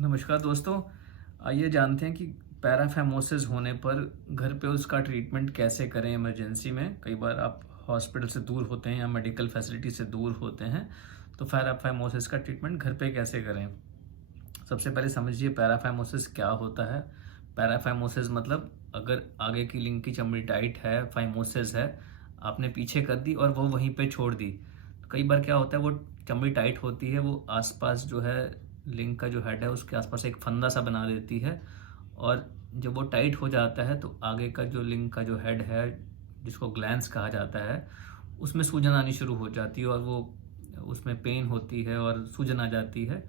नमस्कार दोस्तों। आइए जानते हैं कि पैराफिमोसिस होने पर घर पे उसका ट्रीटमेंट कैसे करें इमरजेंसी में। कई बार आप हॉस्पिटल से दूर होते हैं या मेडिकल फैसिलिटी से दूर होते हैं, तो पैराफिमोसिस का ट्रीटमेंट घर पे कैसे करें। सबसे पहले समझिए पैराफिमोसिस क्या होता है। पैराफिमोसिस मतलब अगर आगे की लिंग की चमड़ी टाइट है, फाइमोसिस है, आपने पीछे कर दी और वो वहीं पे छोड़ दी, तो कई बार क्या होता है वो चमड़ी टाइट होती है, वो आसपास जो है लिंग का जो हेड है उसके आसपास एक फंदा सा बना देती है। और जब वो टाइट हो जाता है तो आगे का जो लिंग का जो हेड है, जिसको ग्लैंस कहा जाता है, उसमें सूजन आनी शुरू हो जाती है और वो उसमें पेन होती है और सूजन आ जाती है।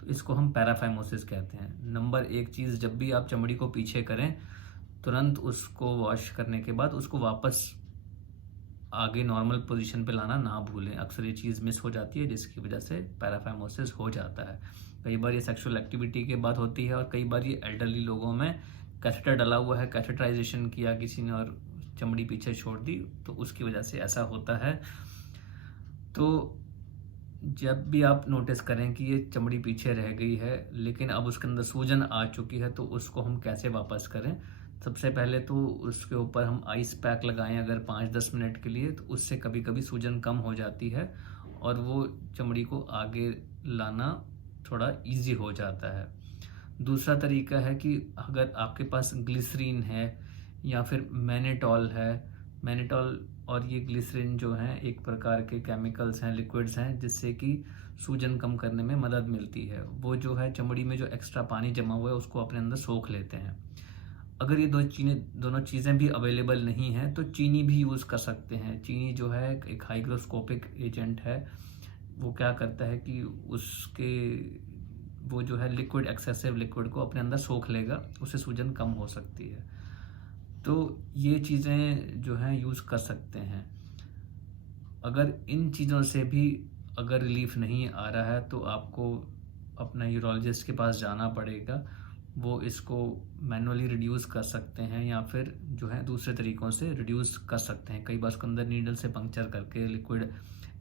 तो इसको हम पैराफाइमोसिस कहते हैं। नंबर एक चीज़, जब भी आप चमड़ी को पीछे करें, तुरंत उसको वॉश करने के बाद उसको वापस आगे नॉर्मल पोजीशन पे लाना ना भूलें। अक्सर ये चीज़ मिस हो जाती है जिसकी वजह से पैराफाइमोसिस हो जाता है। कई बार ये सेक्सुअल एक्टिविटी के बाद होती है और कई बार ये एल्डरली लोगों में कैथेटर डला हुआ है, कैथेटराइजेशन किया किसी ने और चमड़ी पीछे छोड़ दी, तो उसकी वजह से ऐसा होता है। तो जब भी आप नोटिस करें कि ये चमड़ी पीछे रह गई है लेकिन अब उसके अंदर सूजन आ चुकी है, तो उसको हम कैसे वापस करें। सबसे पहले तो उसके ऊपर हम आइस पैक लगाएं अगर 5-10 मिनट के लिए, तो उससे कभी कभी सूजन कम हो जाती है और वो चमड़ी को आगे लाना थोड़ा इजी हो जाता है। दूसरा तरीका है कि अगर आपके पास ग्लिसरीन है या फिर मैनेटॉल है। मैनेटॉल और ये ग्लिसरीन जो हैं एक प्रकार के केमिकल्स हैं, लिक्विड्स हैं, जिससे कि सूजन कम करने में मदद मिलती है। वो जो है चमड़ी में जो एक्स्ट्रा पानी जमा हुआ है उसको अपने अंदर सोख लेते हैं। अगर ये दोनों चीज़ें भी अवेलेबल नहीं हैं तो चीनी भी यूज़ कर सकते हैं। चीनी जो है एक हाइग्रोस्कोपिक एजेंट है। वो क्या करता है कि उसके वो जो है लिक्विड, एक्सेसिव लिक्विड को अपने अंदर सोख लेगा, उससे सूजन कम हो सकती है। तो ये चीज़ें जो हैं यूज़ कर सकते हैं। अगर इन चीज़ों से भी अगर रिलीफ नहीं आ रहा है तो आपको अपना यूरोलॉजिस्ट के पास जाना पड़ेगा। वो इसको मैनुअली रिड्यूस कर सकते हैं या फिर जो है दूसरे तरीकों से रिड्यूस कर सकते हैं। कई बार उसके अंदर नीडल से पंक्चर करके लिक्विड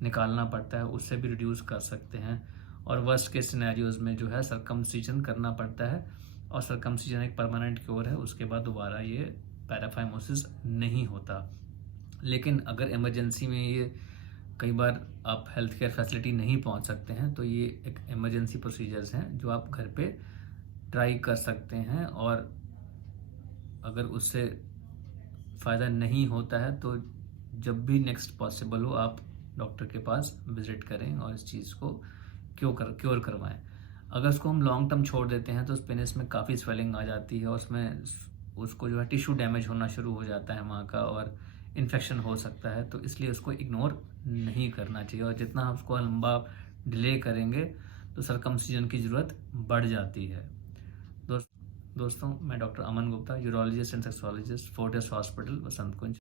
निकालना पड़ता है, उससे भी रिड्यूस कर सकते हैं। और वर्स्ट के सिनेरियोज में जो है सरकमसिजन करना पड़ता है, और सरकमसिजन एक परमानेंट क्योर है, उसके बाद दोबारा ये पैराफाइमोसिस नहीं होता। लेकिन अगर इमरजेंसी में ये कई बार आप हेल्थ केयर फैसिलिटी नहीं पहुंच सकते हैं, तो ये एक इमरजेंसी प्रोसीजर्स हैं जो आप घर पे ट्राई कर सकते हैं। और अगर उससे फ़ायदा नहीं होता है तो जब भी नेक्स्ट पॉसिबल हो आप डॉक्टर के पास विज़िट करें और इस चीज़ को क्योर करवाएं। अगर उसको हम लॉन्ग टर्म छोड़ देते हैं तो उस पेनिस में काफ़ी स्वेलिंग आ जाती है और उसमें उसको जो है टिश्यू डैमेज होना शुरू हो जाता है वहाँ का, और इन्फेक्शन हो सकता है। तो इसलिए उसको इग्नोर नहीं करना चाहिए, और जितना हम उसको लंबा डिले करेंगे तो सरकमसिजन की ज़रूरत बढ़ जाती है। दोस्तों, मैं doctor Aman Gupta, urologist and sexologist, Fortis hospital, Vasant Kunj.